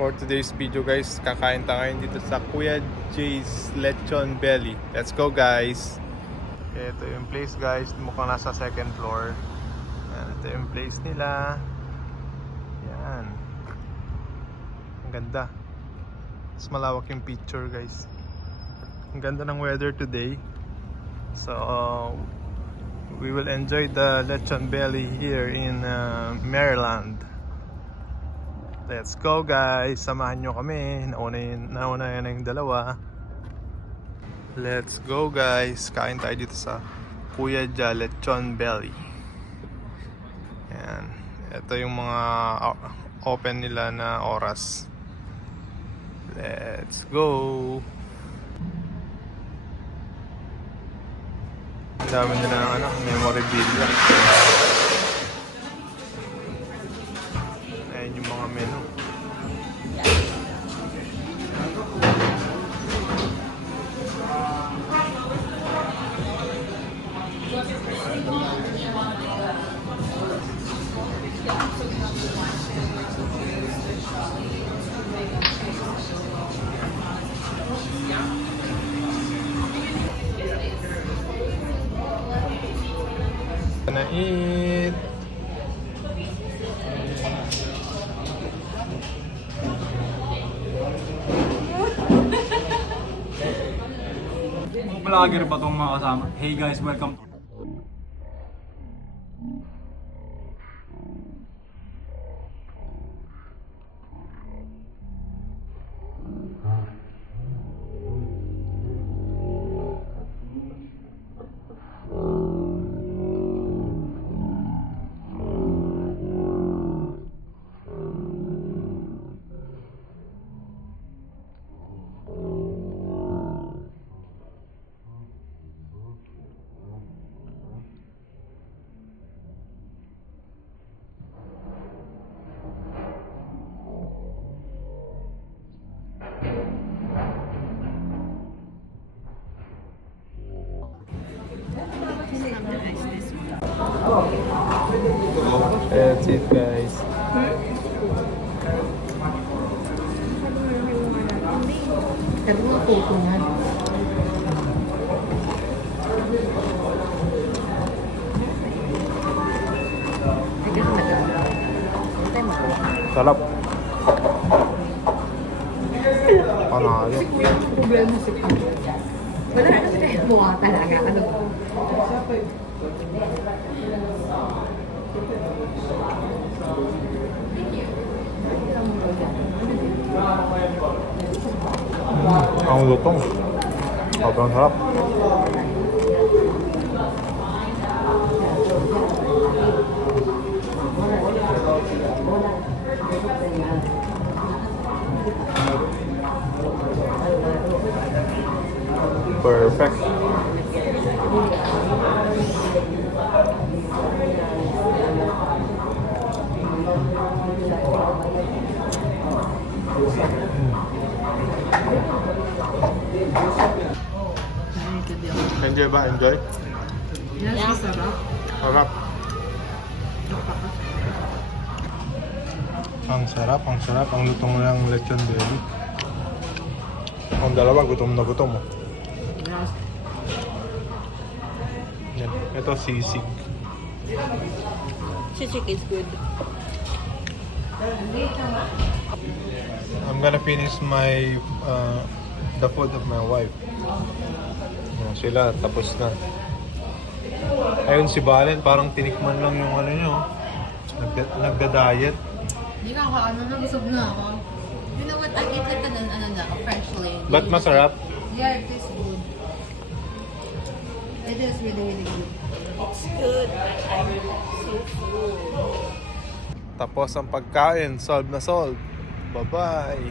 For today's video guys, kakain tayo dito sa Kuya J's Lechon Belly. Let's go guys! Okay, ito yung place guys, mukhang nasa second floor. Yan, ito yung place nila. Yan. Ang ganda. Mas malawak yung picture guys. Ang ganda ng weather today. So, we will enjoy the Lechon Belly here in Maryland. Let's go guys, samahan nyo kami. Nauna na yung dalawa. Let's go guys, kain tayo dito sa Kuya Ja Lechon Belly. Yan. Ito yung mga open nila na oras. Let's go. Dami nila ng memorabilia. Ayan yung mga menu. Gonna eat. Mga vlogger ba itong mga kasama? Hey guys, welcome to That's it guys. Pero mga photo nga. Ay, ganun na ganun. Antay mo po. Sarap. Panalo. Problema si Pam. Wala na kasi kaya mukha talaga. Ano ba? Ang lutong. Sobrang sarap. Perfect. Enjoy ba? Enjoy? Yes, sarap. Sarap. Ang sarap, ang sarap. Ang lutong lang lechon belly. Ang dalawa, gutom na gutom. Oh. Yes. Yan. Ito sisig. Sisig is good. I'm gonna finish my the food of my wife. Yan, sila tapos na. Ayun si Valen, parang tinikman lang yung ano nyo. Nagda-diet. Hindi ka ako, nabusog na ako. You know what, I ate like a French lane. Ba't masarap? Yeah, it is good. It is really, really good. It's good. I'm so full. Tapos ang pagkain, solve na solve. Bye-bye!